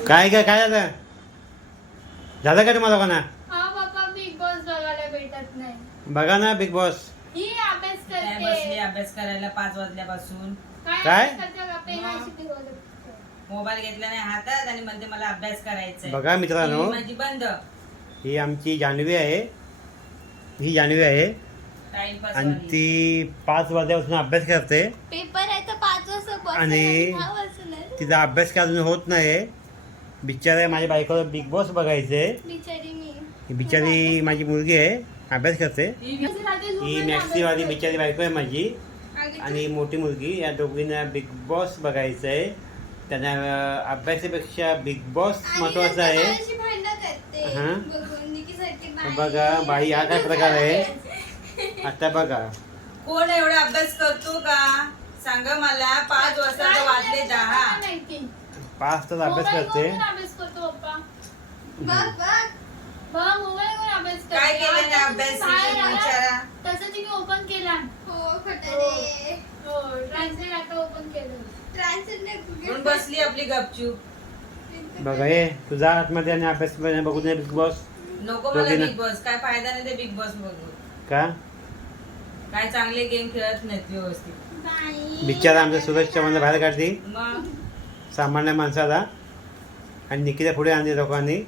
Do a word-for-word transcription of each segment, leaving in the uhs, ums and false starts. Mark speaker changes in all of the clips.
Speaker 1: काय काय काय झालं झालं का तुम्हाला लोकांना?
Speaker 2: हा पप्पा बिग बॉस बघायला भेटत नाही.
Speaker 1: बघा ना बिग बॉस.
Speaker 2: ही अभ्यास
Speaker 3: काय बसली
Speaker 2: करते.
Speaker 3: अभ्यास करायला पाच वाजल्यापासून.
Speaker 1: काय?
Speaker 2: अभ्यास करते का? पेनाशी फिरवत.
Speaker 3: मोबाईल घेतला नाही हातात आणि म्हणते मला अभ्यास करायचा आहे.
Speaker 1: बघा मित्रांनो,
Speaker 3: माझी बंद.
Speaker 1: ही आमची जान्हवी आहे. ही जान्हवी आहे
Speaker 3: टाइमपास
Speaker 1: आणि ती पाच वाजल्यापासून अभ्यास करते
Speaker 4: पेपर आहे तर पाच वाजता बस
Speaker 1: आणि तिचा अभ्यास काय अजून होत नाही. बिचारे माझ्या बायकोला बिग बॉस बघायचे.
Speaker 4: बिचारी मी
Speaker 1: ही बिचारी माझी मुलगी आहे, अभ्यास करते. ही
Speaker 2: ही
Speaker 1: मॅक्सीवाली बिचारी बायको आहे माझी आणि मोठी मुलगी. या दोघींना बिग बॉस बघायचं आहे. त्यांना अं, अभ्यासापेक्षा बिग बॉस महत्वाचा आहे. हा? बघा बाई हा काय प्रकार आहे आता बघा.
Speaker 3: कोण एवढा अभ्यास करतो का सांगा मला. पाच वाजता तर वाजले दहा.
Speaker 1: पाच तास अभ्यास करते.
Speaker 2: अभ्यास करतो पप्पा.
Speaker 4: बघ बघ
Speaker 2: बघा मोबाईल वर अभ्यास करते.
Speaker 3: काय केलं नाही अभ्यास
Speaker 2: काय आला?
Speaker 3: विचारा.
Speaker 2: तसं तिने ओपन केला.
Speaker 4: हो खटारे
Speaker 2: हो ट्रान्सलेट आता ओपन केलं.
Speaker 3: म्हणून बसली आपली गपचूप.
Speaker 1: बघा हे तुझा आतमध्ये आणि अभ्यास बघू दे बिग बॉस.
Speaker 3: नको मला
Speaker 1: दोघींना-
Speaker 3: बिग बॉस. काय फायदा नाही ते बिग बॉस बघून.
Speaker 1: का
Speaker 3: काय चांगले गेम खेळत नाहीत व्यवस्थित.
Speaker 1: बिचारा आमच्या सूरज चव्हाणला बाहेर काढली
Speaker 3: मग
Speaker 1: सामान्य माणसाला आणि निकिता पुढे आणली लोकांनी.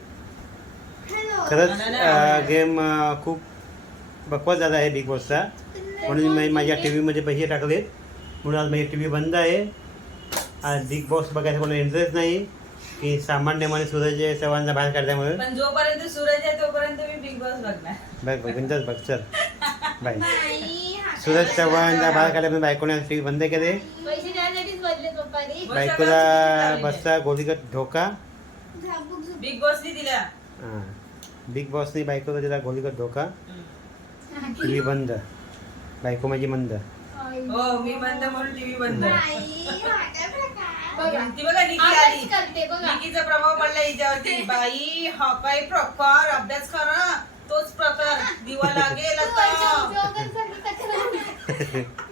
Speaker 1: खरंच गेम खूप बकवास झाला आहे बिग बॉसचा. म्हणून मी माझ्या टी व्हीमध्ये पैसे टाकलेत. म्हणून आज माझी टी व्ही बंद आहे. आज बिग बॉस बघायचा कोणाला इंटरेस्ट नाही की सामान्य माणूस सूरज चव्हाणला बाहेर काढल्यामुळे.
Speaker 3: पण जोपर्यंत सूरज आहे तोपर्यंत मी बिग बॉस बघणार.
Speaker 1: बघ बघ बिंदास बघ चल बाय. सूरज चव्हाणला बाहेर काढल्यामुळे बायकोने टी व्ही बंद केले.
Speaker 2: पैसे द्यायसाठीच बदले पप्पानी.
Speaker 1: बायकोला बसचा गोलीगत धोका.
Speaker 3: बिग बॉसनी दिला.
Speaker 1: हां बिग बॉसनी बायकोला दिला गोलीगत धोका. टी व्ही बंद. बायको माझी मंद.
Speaker 3: हो मी बंद म्हणून टीव्ही बंद.
Speaker 2: बघा
Speaker 3: ती बघा निकी
Speaker 2: अभ्यास
Speaker 3: आली.
Speaker 2: करते बघा.
Speaker 3: निकीचा प्रभाव पडला हिच्यावरती. बाई हा काय प्रकार अभ्यास करा तोच प्रकार दिवा लागेल आता.
Speaker 2: पैसे उपयोगासाठी कशाला?